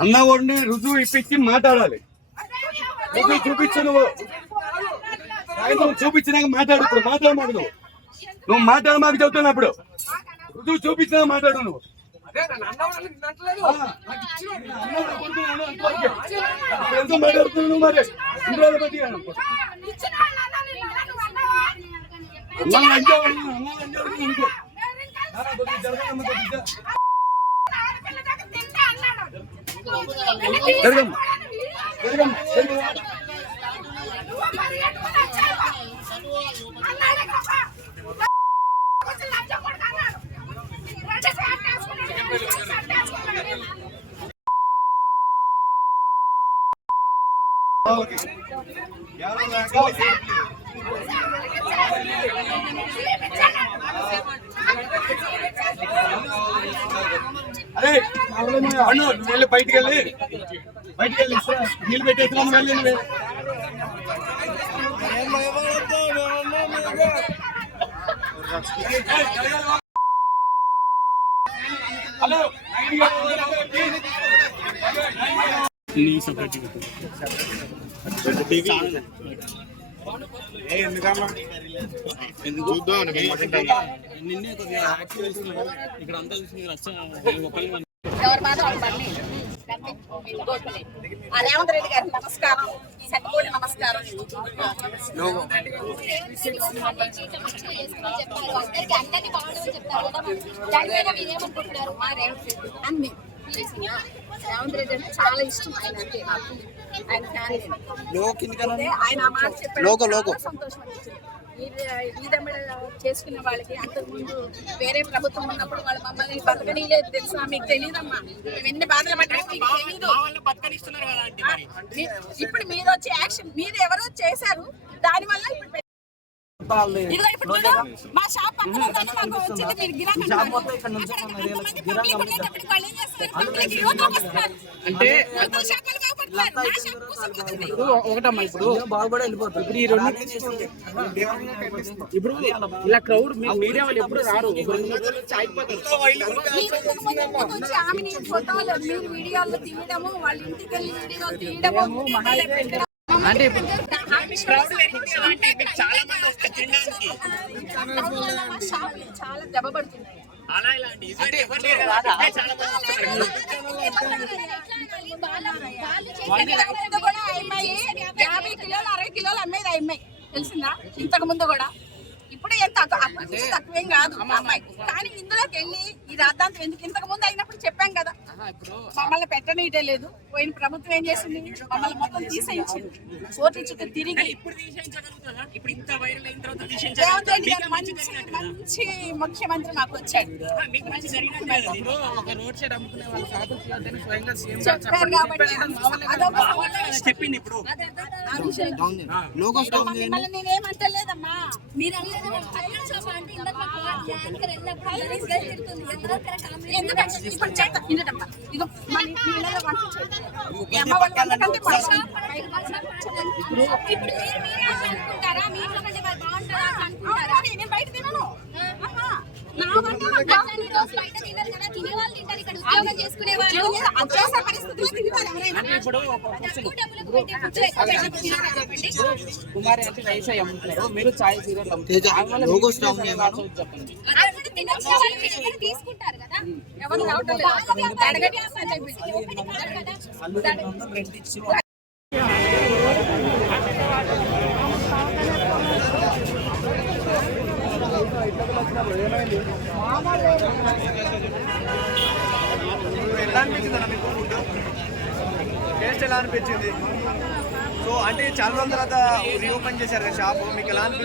అన్న వాడిని రుజువు ఇప్పించి మాట్లాడాలి. రుజువు చూపించు, నువ్వు చూపించినాక మాట్లాడు. ఇప్పుడు మాట్లాడమాకు, నువ్వు మాట్లాడమాకు చెబుతున్నప్పుడు రుజువు చూపించినా మాట్లాడు. నువ్వు ఎంత మాట్లాడుతున్నావు మరి? ఇంద్రాల బట్టి అరే నువ్వు వెళ్ళి బయటికి వెళ్ళి నీళ్ళు పెట్టేస్తున్నాను. వెళ్ళి హలో రేవంత్ రెడ్డి గారికి నమస్కారం, సత్యకోటి నమస్కారం. అన్ని రేవంత్ రెడ్డి అంటే చాలా ఇష్టం. ఆయన అంటే నాకు ఆయన ఆయన మాట చెప్పాడు, సంతోషం అనిపించింది. ఈదమ్మిడ చేసుకునే వాళ్ళకి అంతకుముందు వేరే ప్రభుత్వం ఉన్నప్పుడు వాళ్ళు మమ్మల్ని బతకనీయలేదు తెలుసా? మీకు తెలియదమ్మా, మేము ఎన్ని బాధలు పడ్డామో మీకు తెలీదు. ఇప్పుడు మీరు వచ్చే యాక్షన్ మీరు ఎవరో చేశారు, దానివల్ల ఇప్పుడు మా షాప్ పక్కన మాకు వచ్చింది. మీరు గిరాకీ ఒకటమ్మా, ఇప్పుడు బాగుపడి వెళ్ళిపోతారు. ఇప్పుడు ఈ రెండు ఇప్పుడు ఇలా క్రౌడ్ మీడియా వాళ్ళు ఎప్పుడు రారు. అంటే చాలా దెబ్బపడుతున్నాయి. కూడా 50 కిలోలు 60 కిలోలు అమ్మేది అమ్మాయి తెలిసిందా? ఇంతకు ముందు కూడా ఇప్పుడు ఎంత తక్కువేం కాదు అమ్మాయి. కానీ ఇందులోకి వెళ్ళి ఈ రాద్ధాంతం ఎందుకు? ఇంతకు ముందు అయినప్పుడు చెప్పాం కదా, మమ్మల్ని పెట్టనీయటే లేదు. పోయిన ప్రభుత్వం ఏం చేసింది? మమ్మల్ని మొత్తం తీసేయించింది. కోర్టు చుట్టూ తిరిగి మంచి ముఖ్యమంత్రి మాకు వచ్చాడు. చెప్పారు కాబట్టి మిమ్మల్ని నేనేమంటలేదమ్మా. మీరు ఎందుకంటే ఇప్పుడు చేత తినటమ్మా. ఇదో నేను బయట తినను. నా వంట కుమారి అంటే రైస్ అమ్ముతారు, మీరు చాయ్ తీసుకుంటారు కదా. ఎలా అనిపించింది అన్న మీకు? టేస్ట్ ఎలా అనిపించింది? సో అంటే చాలా రోజుల తర్వాత రీఓపెన్ చేశారు షాప్, మీకు ఎలా అనిపిస్తుంది?